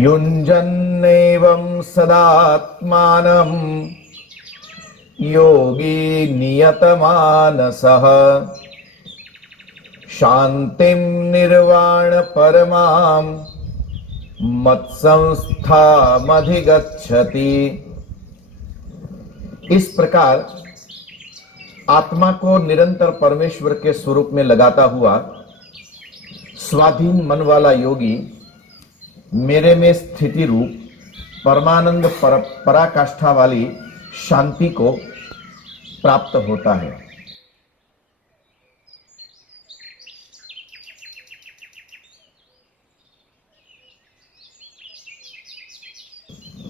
युञ्जन्नेवं सदात्मानं योगी नियतमानसः शांतिं निर्वाण परमां मत्संस्थामधिगच्छति। इस प्रकार आत्मा को निरंतर परमेश्वर के स्वरूप में लगाता हुआ स्वाधीन मन वाला योगी मेरे में स्थिति रूप परमानंद पराकाष्ठा वाली शांति को प्राप्त होता है।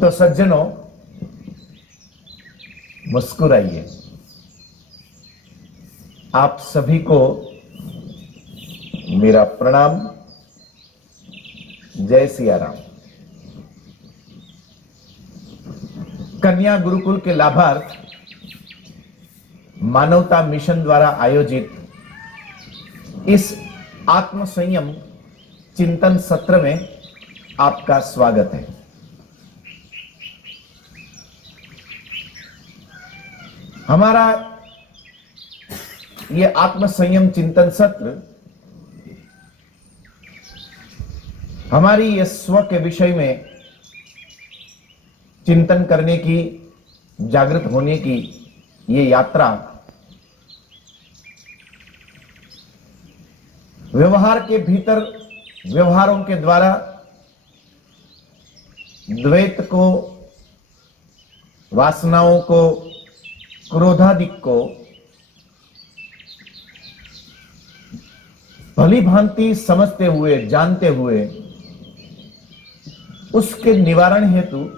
तो सज्जनों, मुस्कुराइए। आप सभी को मेरा प्रणाम। जय सिया राम। कन्या गुरुकुल के लाभार्थ मानवता मिशन द्वारा आयोजित इस आत्म संयम चिंतन सत्र में आपका स्वागत है। हमारा ये आत्म संयम चिंतन सत्र हमारी ये स्व के विषय में चिंतन करने की, जागृत होने की ये यात्रा व्यवहार के भीतर व्यवहारों के द्वारा द्वैत को, वासनाओं को, क्रोधादिक को भली भांति समझते हुए, जानते हुए उसके निवारण हेतु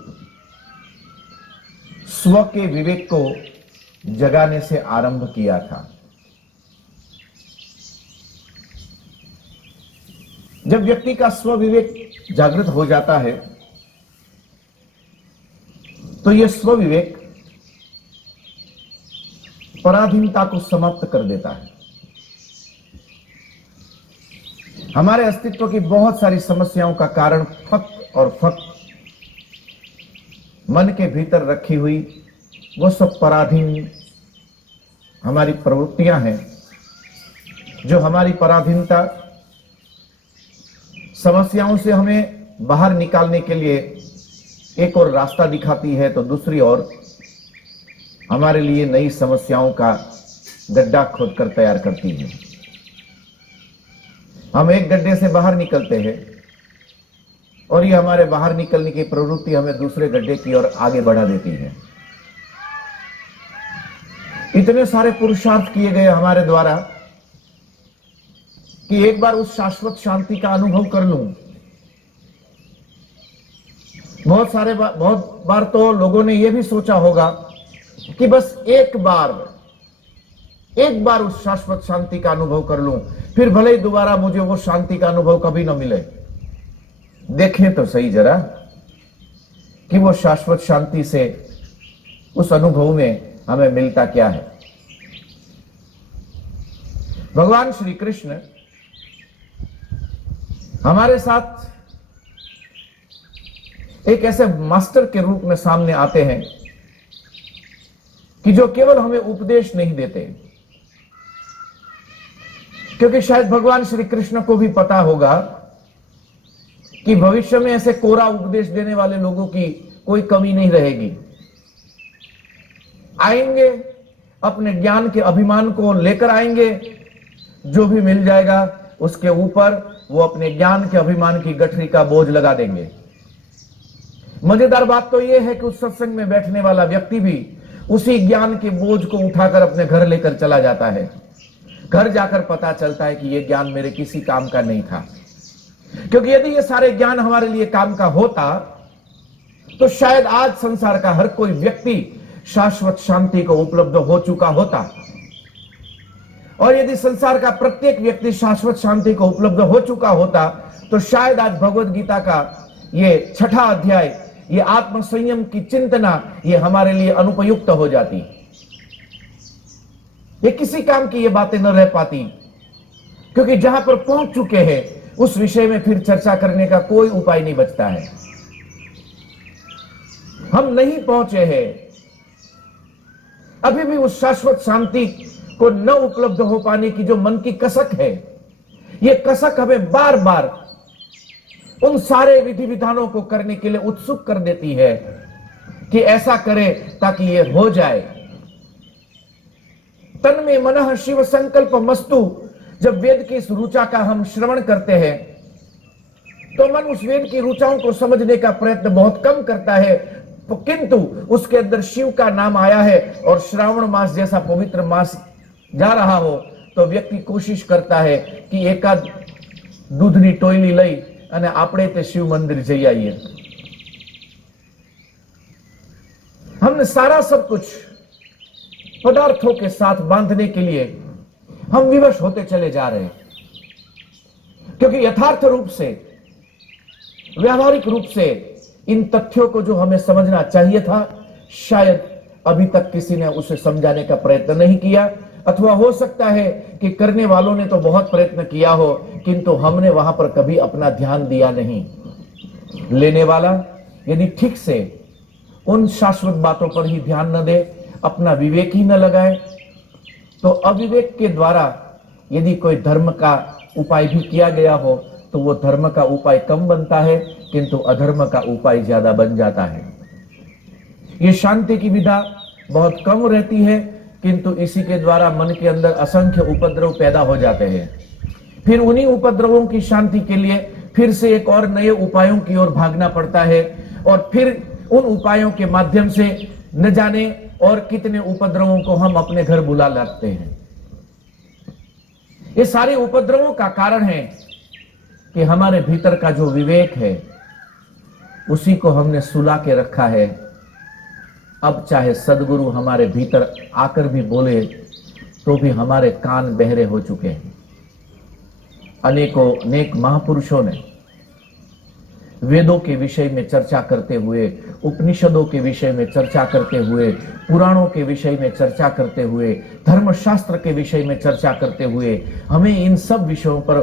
स्व के विवेक को जगाने से आरंभ किया था। जब व्यक्ति का स्व विवेक जागृत हो जाता है तो यह स्व विवेक पराधीनता को समाप्त कर देता है। हमारे अस्तित्व की बहुत सारी समस्याओं का कारण फक्त और फक्त मन के भीतर रखी हुई वो सब पराधीन हमारी प्रवृत्तियां हैं, जो हमारी पराधीनता समस्याओं से हमें बाहर निकालने के लिए एक और रास्ता दिखाती है तो दूसरी ओर हमारे लिए नई समस्याओं का गड्ढा खोदकर तैयार करती है। हम एक गड्ढे से बाहर निकलते हैं और ये हमारे बाहर निकलने की प्रवृत्ति हमें दूसरे गड्ढे की ओर आगे बढ़ा देती है। इतने सारे पुरुषार्थ किए गए हमारे द्वारा कि एक बार उस शाश्वत शांति का अनुभव कर लूं। बहुत बार तो लोगों ने यह भी सोचा होगा कि बस एक बार उस शाश्वत शांति का अनुभव कर लूं, फिर भले ही दोबारा मुझे वो शांति का अनुभव कभी न मिले। देखें तो सही जरा कि वो शाश्वत शांति से, उस अनुभव में हमें मिलता क्या है। भगवान श्री कृष्ण हमारे साथ एक ऐसे मास्टर के रूप में सामने आते हैं कि जो केवल हमें उपदेश नहीं देते, क्योंकि शायद भगवान श्री कृष्ण को भी पता होगा कि भविष्य में ऐसे कोरा उपदेश देने वाले लोगों की कोई कमी नहीं रहेगी। आएंगे, अपने ज्ञान के अभिमान को लेकर आएंगे, जो भी मिल जाएगा उसके ऊपर वो अपने ज्ञान के अभिमान की गठरी का बोझ लगा देंगे। मजेदार बात तो यह है कि उस सत्संग में बैठने वाला व्यक्ति भी उसी ज्ञान के बोझ को उठाकर अपने घर लेकर चला जाता है। घर जाकर पता चलता है कि यह ज्ञान मेरे किसी काम का नहीं था, क्योंकि यदि ये सारे ज्ञान हमारे लिए काम का होता तो शायद आज संसार का हर कोई व्यक्ति शाश्वत शांति को उपलब्ध हो चुका होता। और यदि संसार का प्रत्येक व्यक्ति शाश्वत शांति को उपलब्ध हो चुका होता तो शायद आज भगवत गीता का ये 6ठा अध्याय, ये आत्म संयम की चिंतना, ये हमारे लिए अनुपयुक्त हो जाती। ये किसी काम की ये बातें न रह पाती, क्योंकि जहां पर पहुंच चुके हैं उस विषय में फिर चर्चा करने का कोई उपाय नहीं बचता है। हम नहीं पहुंचे हैं, अभी भी उस शाश्वत शांति को न उपलब्ध हो पाने की जो मन की कसक है, ये कसक हमें बार बार उन सारे विधि विधानों को करने के लिए उत्सुक कर देती है कि ऐसा करें ताकि ये हो जाए। तन में मनः शिव संकल्प मस्तु, जब वेद की इस ऋचा का हम श्रवण करते हैं तो मन उस वेद की ऋचाओं को समझने का प्रयत्न बहुत कम करता है, किंतु उसके अंदर शिव का नाम आया है और श्रावण मास जैसा पवित्र मास जा रहा हो तो व्यक्ति कोशिश करता है कि एकाद दूधनी टोयली लई અને આપણે તે शिव मंदिर જઈ आइए। हमने सारा सब कुछ पदार्थों के साथ बांधने के लिए हम विवश होते चले जा रहे हैं, क्योंकि यथार्थ रूप से, व्यावहारिक रूप से इन तथ्यों को जो हमें समझना चाहिए था, शायद अभी तक किसी ने उसे समझाने का प्रयत्न नहीं किया, अथवा हो सकता है कि करने वालों ने तो बहुत प्रयत्न किया हो किंतु हमने वहां पर कभी अपना ध्यान दिया नहीं। लेने वाला यदि ठीक से उन शाश्वत बातों पर ही ध्यान न दे, अपना विवेक ही न लगाए, तो अविवेक के द्वारा यदि कोई धर्म का उपाय भी किया गया हो तो वो धर्म का उपाय कम बनता है किंतु अधर्म का उपाय ज्यादा बन जाता है। ये शांति की विधा बहुत कम रहती है किंतु इसी के द्वारा मन के अंदर असंख्य उपद्रव पैदा हो जाते हैं। फिर उन्हीं उपद्रवों की शांति के लिए फिर से एक और नए उपायों की ओर भागना पड़ता है और फिर उन उपायों के माध्यम से न जाने और कितने उपद्रवों को हम अपने घर बुला लाते हैं। ये सारे उपद्रवों का कारण है कि हमारे भीतर का जो विवेक है उसी को हमने सुला के रखा है। अब चाहे सदगुरु हमारे भीतर आकर भी बोले तो भी हमारे कान बहरे हो चुके हैं। अनेक महापुरुषों ने वेदों के विषय में चर्चा करते हुए, उपनिषदों के विषय में चर्चा करते हुए, पुराणों के विषय में चर्चा करते हुए, धर्मशास्त्र के विषय में चर्चा करते हुए हमें इन सब विषयों पर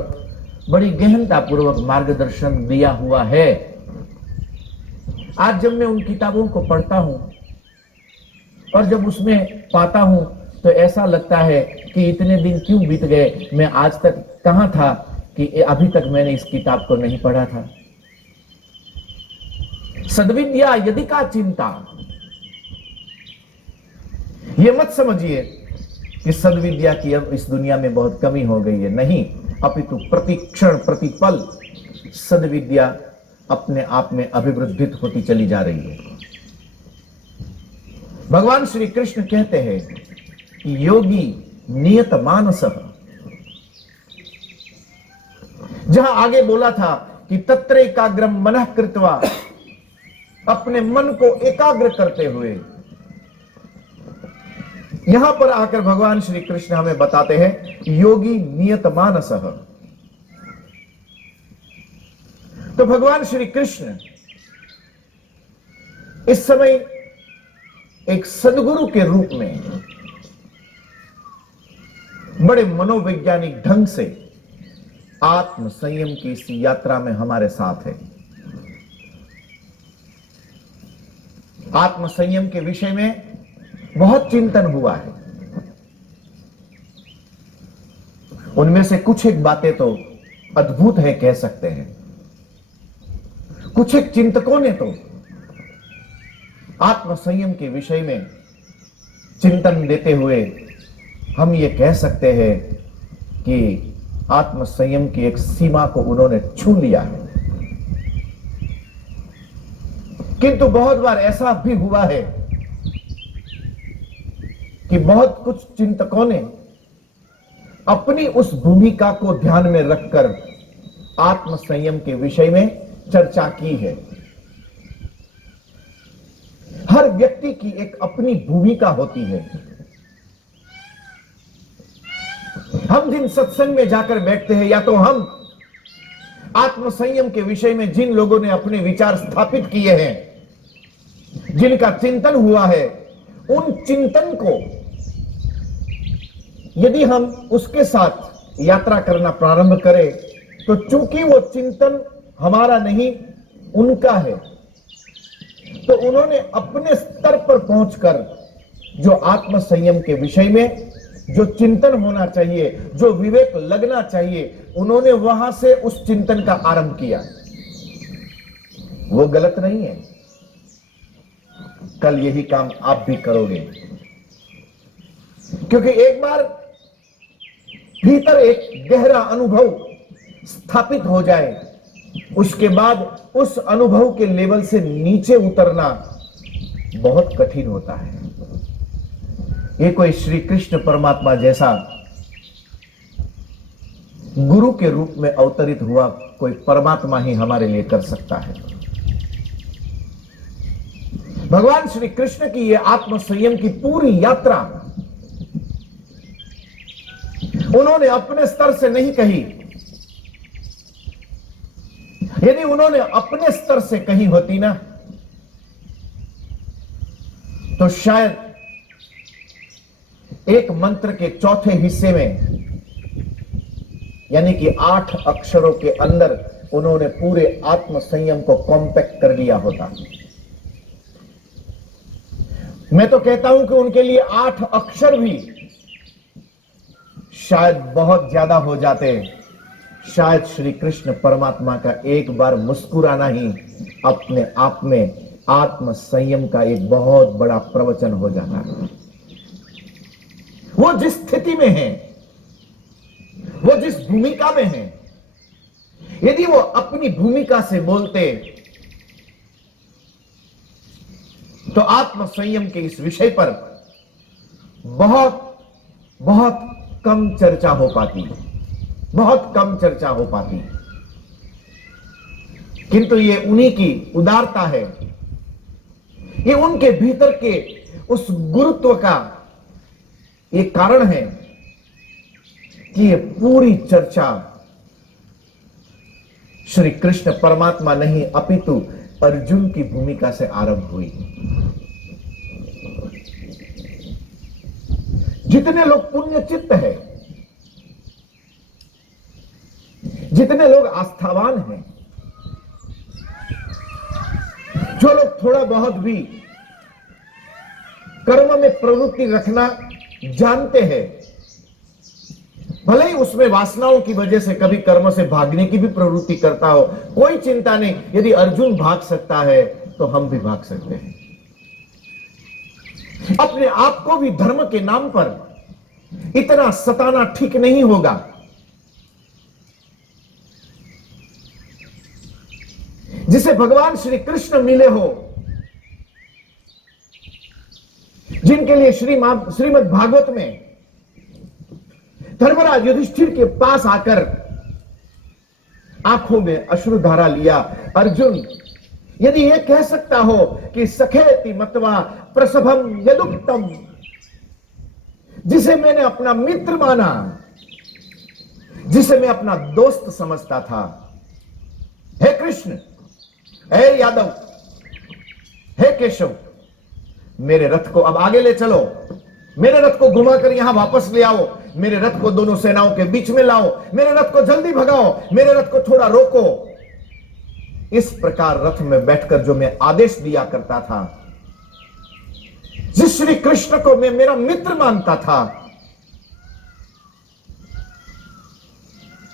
बड़ी गहनता पूर्वक मार्गदर्शन दिया हुआ है। आज जब मैं उन किताबों को पढ़ता हूं और जब उसमें पाता हूं तो ऐसा लगता है कि इतने दिन क्यों बीत गए, मैं आज तक कहां था कि अभी तक मैंने इस किताब को नहीं पढ़ा था। सद्विद्या यदि का चिंता, ये मत समझिए कि सद्विद्या की अब इस दुनिया में बहुत कमी हो गई है, नहीं, अपितु प्रतिक्षण प्रतिपल सद्विद्या अपने आप में अभिवृद्धित होती चली जा रही है। भगवान श्री कृष्ण कहते हैं कि योगी नियत मानसः, जहां आगे बोला था कि तत्र एकाग्रम मनः कृत्वा, अपने मन को एकाग्र करते हुए, यहां पर आकर भगवान श्री कृष्ण हमें बताते हैं योगी नियत मानसः। तो भगवान श्री कृष्ण इस समय एक सद्गुरु के रूप में बड़े मनोवैज्ञानिक ढंग से आत्म संयम की इस यात्रा में हमारे साथ है। आत्म संयम के विषय में बहुत चिंतन हुआ है। उनमें से कुछ एक बातें तो अद्भुत है कह सकते हैं। कुछ एक चिंतकों ने तो आत्म संयम के विषय में चिंतन देते हुए हम ये कह सकते हैं कि आत्म संयम की एक सीमा को उन्होंने छू लिया है। किंतु बहुत बार ऐसा भी हुआ है कि बहुत कुछ चिंतकों ने अपनी उस भूमिका को ध्यान में रखकर आत्म संयम के विषय में चर्चा की है। हर व्यक्ति की एक अपनी भूमिका होती है। हम जिन सत्संग में जाकर बैठते हैं, या तो हम आत्म संयम के विषय में जिन लोगों ने अपने विचार स्थापित किए हैं, जिनका चिंतन हुआ है, उन चिंतन को यदि हम उसके साथ यात्रा करना प्रारंभ करें तो चूंकि वो चिंतन हमारा नहीं उनका है, तो उन्होंने अपने स्तर पर पहुंचकर जो आत्म संयम के विषय में जो चिंतन होना चाहिए, जो विवेक लगना चाहिए, उन्होंने वहां से उस चिंतन का आरंभ किया। वो गलत नहीं है। कल यही काम आप भी करोगे, क्योंकि एक बार भीतर एक गहरा अनुभव स्थापित हो जाए, उसके बाद उस अनुभव के लेवल से नीचे उतरना बहुत कठिन होता है। ये कोई श्री कृष्ण परमात्मा जैसा गुरु के रूप में अवतरित हुआ कोई परमात्मा ही हमारे लिए कर सकता है। भगवान श्री कृष्ण की यह आत्म संयम की पूरी यात्रा उन्होंने अपने स्तर से नहीं कही। यदि उन्होंने अपने स्तर से कही होती ना, तो शायद एक मंत्र के चौथे हिस्से में, यानी कि 8 अक्षरों के अंदर उन्होंने पूरे आत्म संयम को कॉम्पैक्ट कर लिया होता। मैं तो कहता हूं कि उनके लिए 8 अक्षर भी शायद बहुत ज्यादा हो जाते। शायद श्री कृष्ण परमात्मा का एक बार मुस्कुराना ही अपने आप में आत्म संयम का एक बहुत बड़ा प्रवचन हो जाता। वो जिस स्थिति में है, वो जिस भूमिका में है, यदि वो अपनी भूमिका से बोलते तो आत्म संयम के इस विषय पर बहुत बहुत कम चर्चा हो पाती, बहुत कम चर्चा हो पाती। किंतु ये उन्हीं की उदारता है, ये उनके भीतर के उस गुरुत्व का एक कारण है कि ये पूरी चर्चा श्री कृष्ण परमात्मा नहीं अपितु अर्जुन की भूमिका से आरंभ हुई। जितने लोग पुण्य चित्त है, जितने लोग आस्थावान हैं, जो लोग थोड़ा बहुत भी कर्म में प्रवृत्ति रखना जानते हैं, भले ही उसमें वासनाओं की वजह से कभी कर्म से भागने की भी प्रवृत्ति करता हो, कोई चिंता नहीं। यदि अर्जुन भाग सकता है तो हम भी भाग सकते हैं। अपने आप को भी धर्म के नाम पर इतना सताना ठीक नहीं होगा। जिसे भगवान श्री कृष्ण मिले हो, जिनके लिए श्रीमद् भागवत में धर्मराज युधिष्ठिर के पास आकर आंखों में अश्रुधारा लिया, अर्जुन यदि यह कह सकता हो कि सखेति मत्वा प्रसभम यदुक्तम, जिसे मैंने अपना मित्र माना, जिसे मैं अपना दोस्त समझता था, हे कृष्ण, हे यादव, हे केशव, मेरे रथ को अब आगे ले चलो, मेरे रथ को घुमाकर यहां वापस ले आओ, मेरे रथ को दोनों सेनाओं के बीच में लाओ, मेरे रथ को जल्दी भगाओ, मेरे रथ को थोड़ा रोको। इस प्रकार रथ में बैठकर जो मैं आदेश दिया करता था, जिस श्री कृष्ण को मैं मेरा मित्र मानता था,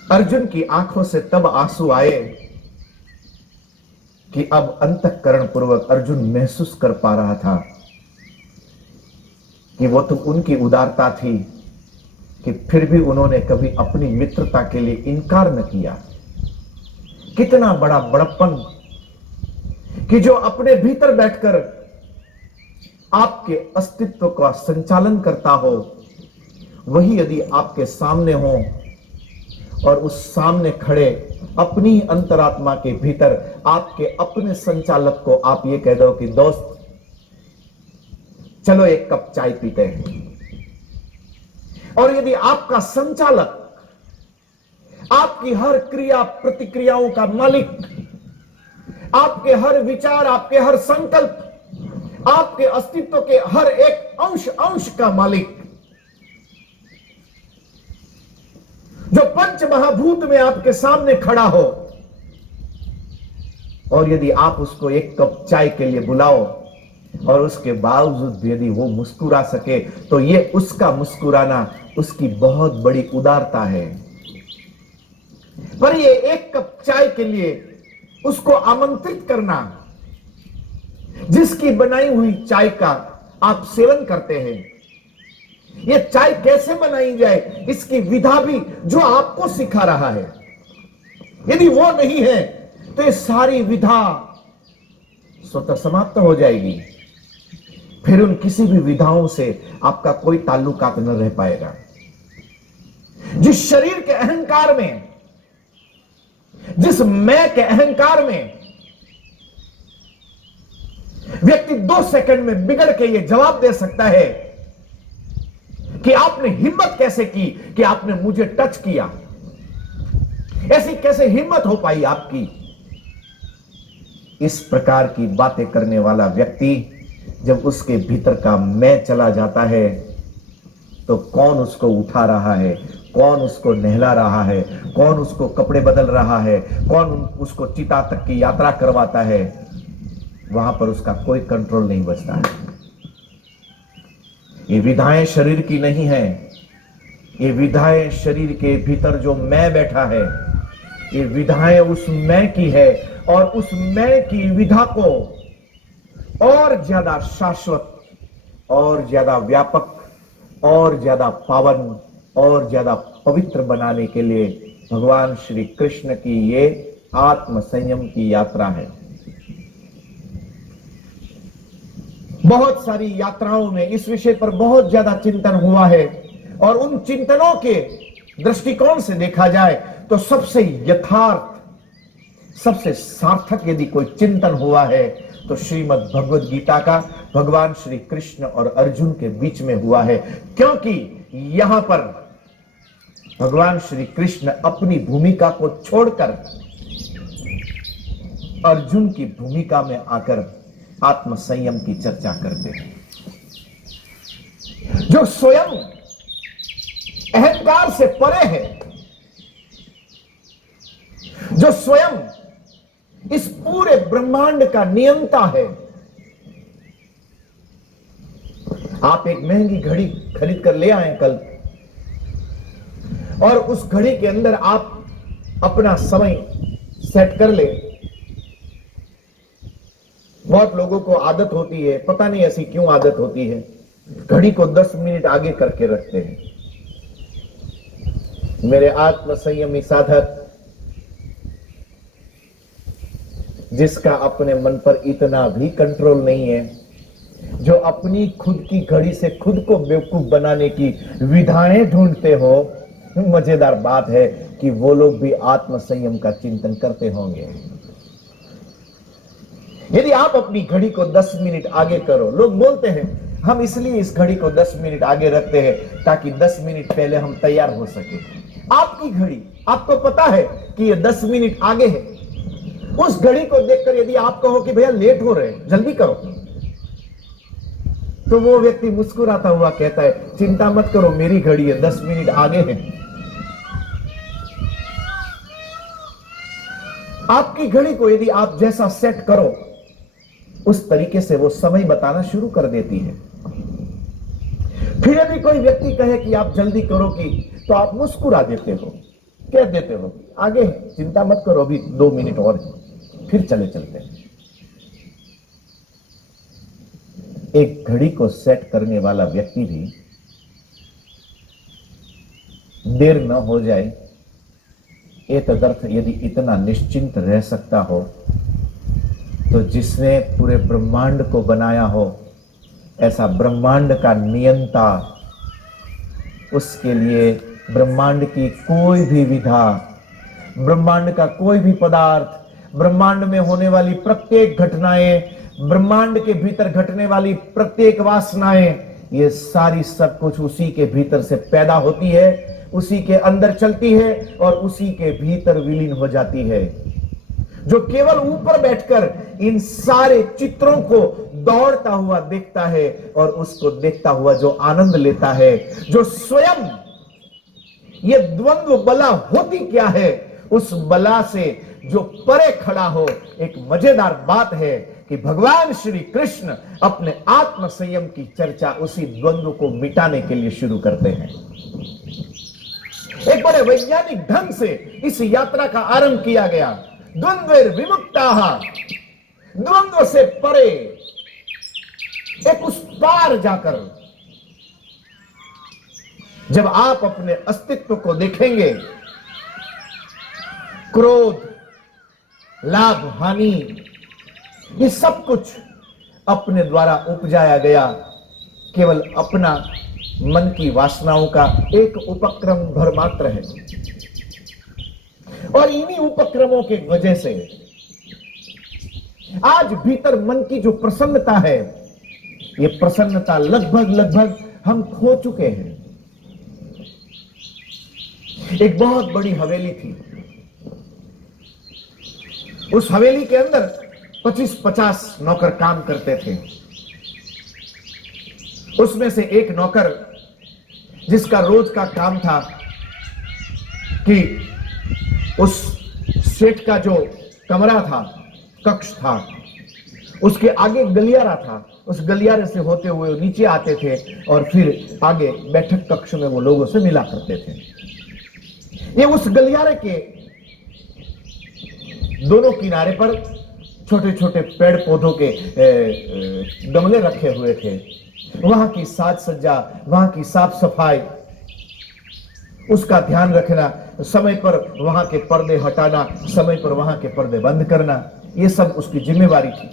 अर्जुन की आंखों से तब आंसू आए कि अब अंतःकरण पूर्वक अर्जुन महसूस कर पा रहा था कि वो तो उनकी उदारता थी कि फिर भी उन्होंने कभी अपनी मित्रता के लिए इनकार न किया। कितना बड़ा बड़प्पन कि जो अपने भीतर बैठकर आपके अस्तित्व का संचालन करता हो, वही यदि आपके सामने हो और उस सामने खड़े अपनी अंतरात्मा के भीतर आपके अपने संचालक को आप ये कह दो कि दोस्त चलो एक कप चाय पीते हैं, और यदि आपका संचालक आपकी हर क्रिया प्रतिक्रियाओं का मालिक, आपके हर विचार, आपके हर संकल्प, आपके अस्तित्व के हर एक अंश का मालिक, जो पंच महाभूत में आपके सामने खड़ा हो, और यदि आप उसको एक कप चाय के लिए बुलाओ और उसके बावजूद यदि वो मुस्कुरा सके, तो ये उसका मुस्कुराना उसकी बहुत बड़ी उदारता है। पर ये एक कप चाय के लिए उसको आमंत्रित करना, जिसकी बनाई हुई चाय का आप सेवन करते हैं, ये चाय कैसे बनाई जाए इसकी विधा भी जो आपको सिखा रहा है, यदि वो नहीं है तो ये सारी विधा स्वतः समाप्त हो जाएगी। फिर उन किसी भी विधाओं से आपका कोई ताल्लुकात न रह पाएगा। जिस शरीर के अहंकार में, जिस मैं के अहंकार में व्यक्ति 2 सेकंड में बिगड़ के ये जवाब दे सकता है कि आपने हिम्मत कैसे की कि आपने मुझे टच किया, ऐसी कैसे हिम्मत हो पाई आपकी, इस प्रकार की बातें करने वाला व्यक्ति जब उसके भीतर का मैं चला जाता है, तो कौन उसको उठा रहा है, कौन उसको नहला रहा है, कौन उसको कपड़े बदल रहा है, कौन उसको चिता तक की यात्रा करवाता है, वहां पर उसका कोई कंट्रोल नहीं बचता है। ये विधाएं शरीर की नहीं है, ये विधाएं शरीर के भीतर जो मैं बैठा है, ये विधाएं उस मैं की है। और उस मैं की विधा को और ज्यादा शाश्वत, और ज्यादा व्यापक, और ज्यादा पावन, और ज्यादा पवित्र बनाने के लिए भगवान श्री कृष्ण की ये आत्म संयम की यात्रा है। बहुत सारी यात्राओं में इस विषय पर बहुत ज्यादा चिंतन हुआ है, और उन चिंतनों के दृष्टिकोण से देखा जाए तो सबसे यथार्थ, सबसे सार्थक यदि कोई चिंतन हुआ है तो श्रीमद् भगवद गीता का भगवान श्री कृष्ण और अर्जुन के बीच में हुआ है। क्योंकि यहां पर भगवान श्री कृष्ण अपनी भूमिका को छोड़कर अर्जुन की भूमिका में आकर आत्म संयम की चर्चा करते हैं। जो स्वयं अहंकार से परे है, जो स्वयं इस पूरे ब्रह्मांड का नियंता है। आप एक महंगी घड़ी खरीद कर ले आए कल, और उस घड़ी के अंदर आप अपना समय सेट कर ले। बहुत लोगों को आदत होती है, पता नहीं ऐसी क्यों आदत होती है, घड़ी को 10 मिनट आगे करके रखते हैं। मेरे आत्म संयमी साधक, जिसका अपने मन पर इतना भी कंट्रोल नहीं है, जो अपनी खुद की घड़ी से खुद को बेवकूफ बनाने की विधाएं ढूंढते हो, मजेदार बात है कि वो लोग भी आत्म संयम का चिंतन करते होंगे। यदि आप अपनी घड़ी को 10 मिनट आगे करो, लोग बोलते हैं हम इसलिए इस घड़ी को 10 मिनट आगे रखते हैं ताकि 10 मिनट पहले हम तैयार हो सके। आपकी घड़ी, आपको पता है कि ये 10 मिनट आगे है, उस घड़ी को देखकर यदि आप कहो कि भैया लेट हो रहे, जल्दी करो, तो वो व्यक्ति मुस्कुराता हुआ कहता है चिंता मत करो, मेरी घड़ी है, 10 मिनट आगे है। आपकी घड़ी को यदि आप जैसा सेट करो, उस तरीके से वो समय बताना शुरू कर देती है। फिर यदि कोई व्यक्ति कहे कि आप जल्दी करो कि, तो आप मुस्कुरा देते हो, कह देते हो आगे है, चिंता मत करो, अभी 2 मिनट और है, फिर चले चलते हैं। एक घड़ी को सेट करने वाला व्यक्ति भी देर न हो जाए, ये तदर्थ यदि इतना निश्चिंत रह सकता हो, तो जिसने पूरे ब्रह्मांड को बनाया हो, ऐसा ब्रह्मांड का नियंता, उसके लिए ब्रह्मांड की कोई भी विधा, ब्रह्मांड का कोई भी पदार्थ, ब्रह्मांड में होने वाली प्रत्येक घटनाएं, ब्रह्मांड के भीतर घटने वाली प्रत्येक वासनाएं, ये सारी सब कुछ उसी के भीतर से पैदा होती है, उसी के अंदर चलती है और उसी के भीतर विलीन हो जाती है। जो केवल ऊपर बैठकर इन सारे चित्रों को दौड़ता हुआ देखता है और उसको देखता हुआ जो आनंद लेता है, जो स्वयं ये द्वंद्व बला होती क्या है, उस बला से जो परे खड़ा हो। एक मजेदार बात है कि भगवान श्री कृष्ण अपने आत्म संयम की चर्चा उसी द्वंद्व को मिटाने के लिए शुरू करते हैं। एक बड़े वैज्ञानिक ढंग से इस यात्रा का आरंभ किया गया। द्वंद्वेर विमुक्ताः, द्वंद्व से परे, एक उस पार जाकर जब आप अपने अस्तित्व को देखेंगे, क्रोध, लाभ, हानि, ये सब कुछ अपने द्वारा उपजाया गया केवल अपना मन की वासनाओं का एक उपक्रम भर मात्र है। और इन्हीं उपक्रमों के वजह से आज भीतर मन की जो प्रसन्नता है, ये प्रसन्नता लगभग हम खो चुके हैं। एक बहुत बड़ी हवेली थी, उस हवेली के अंदर 25-50 नौकर काम करते थे। उसमें से एक नौकर जिसका रोज का काम था कि उस सेठ का जो कमरा था, कक्ष था, उसके आगे गलियारा था, उस गलियारे से होते हुए नीचे आते थे और फिर आगे बैठक कक्ष में वो लोगों से मिला करते थे। ये उस गलियारे के दोनों किनारे पर छोटे छोटे पेड़ पौधों के गमले रखे हुए थे। वहां की साज सज्जा, वहां की साफ सफाई, उसका ध्यान रखना, समय पर वहां के पर्दे हटाना, समय पर वहां के पर्दे बंद करना, ये सब उसकी जिम्मेवारी थी।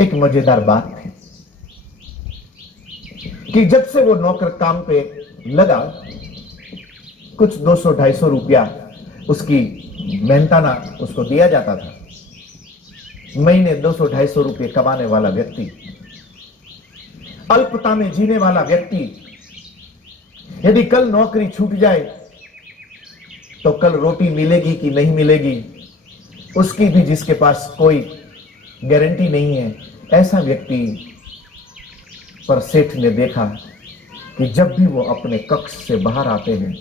एक मजेदार बात थी कि जब से वो नौकर काम पे लगा, कुछ 200-250 रुपया उसकी मेहनताना उसको दिया जाता था। महीने 200-250 रुपये कमाने वाला व्यक्ति, अल्पता में जीने वाला व्यक्ति, यदि कल नौकरी छूट जाए तो कल रोटी मिलेगी कि नहीं मिलेगी, उसकी भी जिसके पास कोई गारंटी नहीं है। ऐसा व्यक्ति पर सेठ ने देखा कि जब भी वो अपने कक्ष से बाहर आते हैं,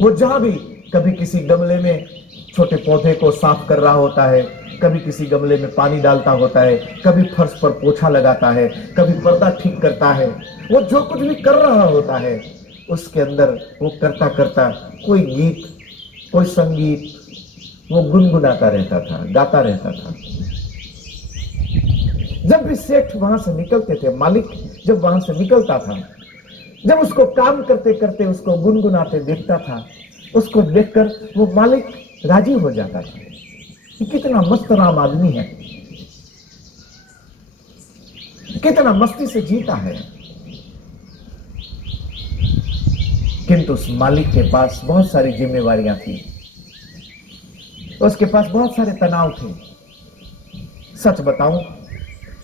वो जहां भी कभी किसी गमले में छोटे पौधे को साफ कर रहा होता है, कभी किसी गमले में पानी डालता होता है, कभी फर्श पर पोछा लगाता है, कभी पर्दा ठीक करता है, वो जो कुछ भी कर रहा होता है उसके अंदर वो करता करता कोई गीत, कोई संगीत वो गुनगुनाता रहता था, गाता रहता था। जब भी सेठ वहां से निकलते थे, मालिक जब वहां से निकलता था, जब उसको काम करते करते उसको गुनगुनाते देखता था, उसको देखकर वो मालिक राजी हो जाता था कि कितना मस्त राम आदमी है, कितना मस्ती से जीता है। किंतु उस मालिक के पास बहुत सारी जिम्मेवारियां थी, उसके पास बहुत सारे तनाव थे। सच बताऊं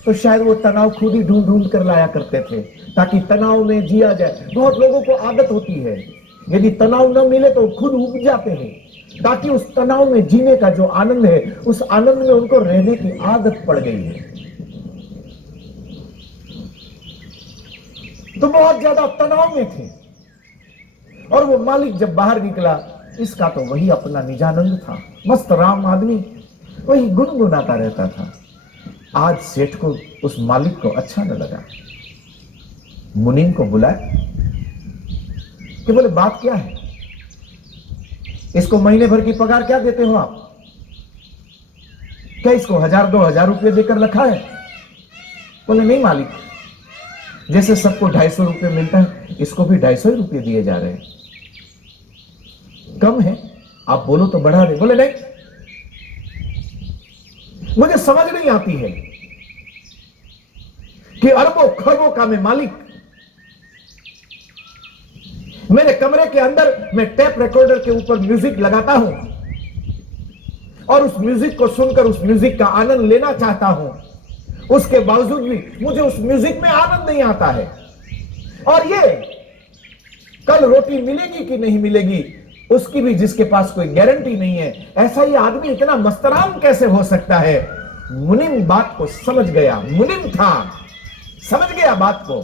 तो शायद वो तनाव खुद ही ढूंढ ढूंढ कर लाया करते थे ताकि तनाव में जिया जाए। बहुत लोगों को आदत होती है, यदि तनाव न मिले तो खुद उब जाते हैं ताकि उस तनाव में जीने का जो आनंद है, उस आनंद में उनको रहने की आदत पड़ गई है। तो बहुत ज्यादा तनाव में थे और वो मालिक जब बाहर निकला, इसका तो वही अपना निजानंद था, मस्त राम आदमी, वही गुनगुनाता रहता था। आज सेठ को उस मालिक को अच्छा न लगा, मुनीम को बुलाया कि बोले बात क्या है, इसको महीने भर की पगार क्या देते हो आप? क्या इसको 1000-2000 रुपये देकर रखा है? बोले नहीं मालिक, जैसे सबको 250 रुपये मिलता है, इसको भी 250 रुपये दिए जा रहे हैं, कम है, आप बोलो तो बढ़ा दे। बोले नहीं, मुझे समझ नहीं आती है कि अरबों खरबों का मैं मालिक, मेरे कमरे के अंदर मैं टेप रिकॉर्डर के ऊपर म्यूजिक लगाता हूं और उस म्यूजिक को सुनकर उस म्यूजिक का आनंद लेना चाहता हूं, उसके बावजूद भी मुझे उस म्यूजिक में आनंद नहीं आता है। और ये कल रोटी मिलेगी कि नहीं मिलेगी, उसकी भी जिसके पास कोई गारंटी नहीं है। ऐसा ही आदमी इतना मस्तराम कैसे हो सकता है? मुनीम बात को समझ गया, मुनीम था, समझ गया बात को,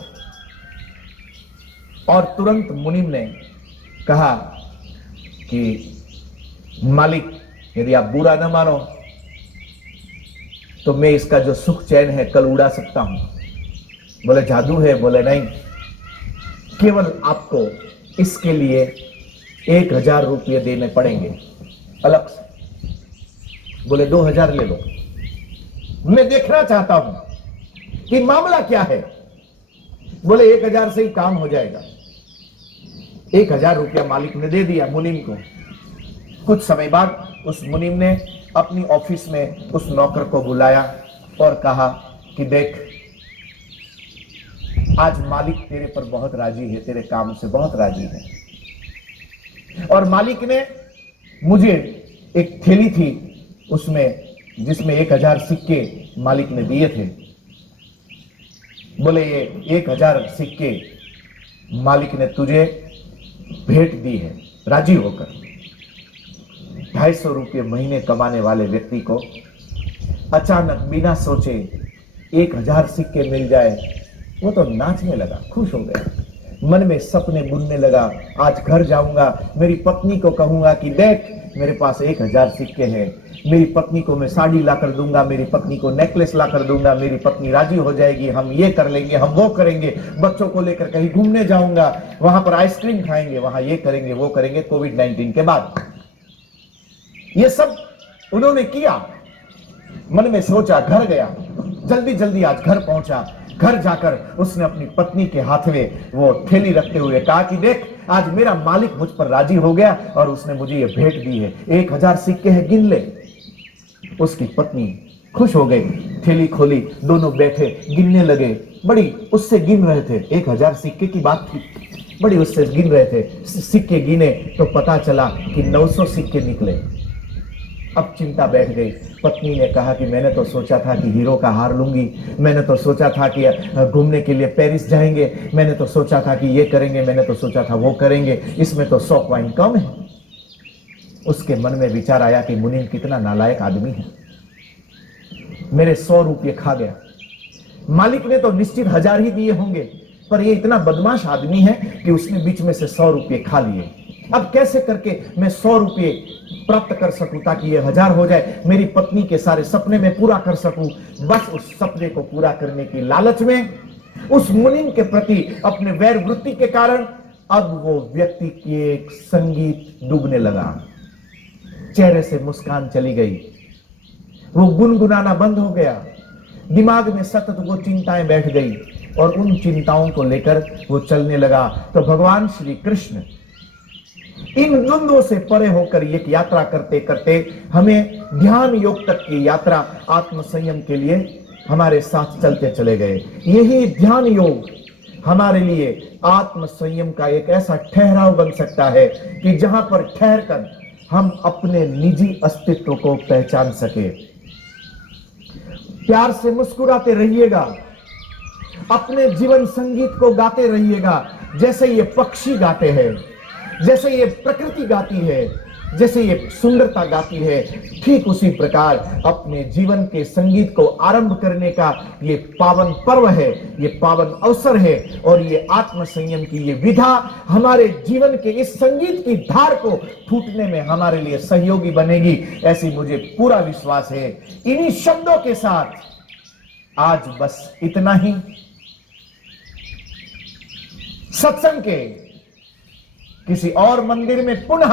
और तुरंत मुनीम ने कहा कि मालिक, यदि आप बुरा न मानो तो मैं इसका जो सुख चैन है कल उड़ा सकता हूं। बोले जादू है? बोले नहीं, केवल आपको इसके लिए 1000 रुपये देने पड़ेंगे अलग से। बोले 2000 ले लो, मैं देखना चाहता हूं कि मामला क्या है। बोले 1000 से ही काम हो जाएगा। 1000 रुपया मालिक ने दे दिया मुनीम को। कुछ समय बाद उस मुनीम ने अपनी ऑफिस में उस नौकर को बुलाया और कहा कि देख, आज मालिक तेरे पर बहुत राजी है, तेरे काम से बहुत राजी है। और मालिक ने मुझे एक थैली थी उसमें, जिसमें 1000 सिक्के मालिक ने दिए थे। बोले ये 1000 सिक्के मालिक ने तुझे भेंट दी है राजी होकर। 250 रुपये महीने कमाने वाले व्यक्ति को अचानक बिना सोचे 1000 सिक्के मिल जाए, वो तो नाचने लगा, खुश हो गया। मन में सपने बुनने लगा, आज घर जाऊंगा, मेरी पत्नी को कहूंगा कि देख मेरे पास 1000 सिक्के हैं, मेरी पत्नी को मैं साड़ी लाकर दूंगा, मेरी पत्नी को नेकलेस लाकर दूंगा, मेरी पत्नी राजी हो जाएगी, हम ये कर लेंगे, हम वो करेंगे, बच्चों को लेकर कहीं घूमने जाऊंगा, वहां पर आइसक्रीम खाएंगे, वहां ये करेंगे वो करेंगे। कोविड-19 के बाद ये सब उन्होंने किया। मन में सोचा, घर गया, जल्दी जल्दी आज घर पहुंचा। घर जाकर उसने अपनी पत्नी के हाथ में वो थैली रखते हुए कहा कि देख, आज मेरा मालिक मुझ पर राजी हो गया और उसने मुझे ये भेंट दी है, 1000 सिक्के हैं, गिन ले। उसकी पत्नी खुश हो गई, थैली खोली, दोनों बैठे गिनने लगे। बड़ी उससे गिन रहे थे, 1000 सिक्के की बात थी, बड़ी उससे गिन रहे थे। सिक्के गिने तो पता चला कि 900 सिक्के निकले। अब चिंता बैठ गई। पत्नी ने कहा कि मैंने तो सोचा था कि हीरो का हार लूंगी, मैंने तो सोचा था कि घूमने के लिए पेरिस जाएंगे, मैंने तो सोचा था कि ये करेंगे, मैंने तो सोचा था वो करेंगे, इसमें तो 100 कॉइन कम है। उसके मन में विचार आया कि मुनीम कितना नालायक आदमी है, मेरे 100 रुपये खा गया। मालिक ने तो निश्चित 1000 ही दिए होंगे, पर ये इतना बदमाश आदमी है कि उसने बीच में से 100 रुपये खा लिए। अब कैसे करके मैं 100 रुपये प्राप्त कर सकूं ताकि ये 1000 हो जाए, मेरी पत्नी के सारे सपने में पूरा कर सकूं। बस उस सपने को पूरा करने की लालच में, उस मुनीम के प्रति अपने वैर वृत्ति के कारण अब वो व्यक्ति की एक संगीत डूबने लगा। चेहरे से मुस्कान चली गई, वो गुनगुनाना बंद हो गया। दिमाग में सतत वो चिंताएं बैठ गई और उन चिंताओं को लेकर वो चलने लगा। तो भगवान श्री कृष्ण इन द्वंद्वों से परे होकर एक यात्रा करते करते हमें ध्यान योग तक की यात्रा आत्म संयम के लिए हमारे साथ चलते चले गए। यही ध्यान योग हमारे लिए आत्म संयम का एक ऐसा ठहराव बन सकता है कि जहां पर ठहरकर हम अपने निजी अस्तित्व को पहचान सके। प्यार से मुस्कुराते रहिएगा, अपने जीवन संगीत को गाते रहिएगा, जैसे ये पक्षी गाते हैं, जैसे ये प्रकृति गाती है, जैसे ये सुंदरता गाती है, ठीक उसी प्रकार अपने जीवन के संगीत को आरंभ करने का ये पावन पर्व है, ये पावन अवसर है। और ये आत्म संयम की ये विधा हमारे जीवन के इस संगीत की धार को फूटने में हमारे लिए सहयोगी बनेगी, ऐसी मुझे पूरा विश्वास है। इन्हीं शब्दों के साथ आज बस इतना ही। सत्संग के किसी और मंदिर में पुनः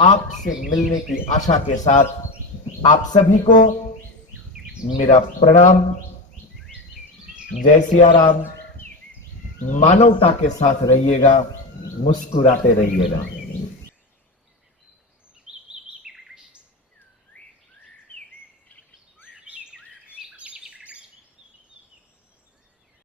आपसे मिलने की आशा के साथ आप सभी को मेरा प्रणाम। जय सिया राम। मानवता के साथ रहिएगा, मुस्कुराते रहिएगा।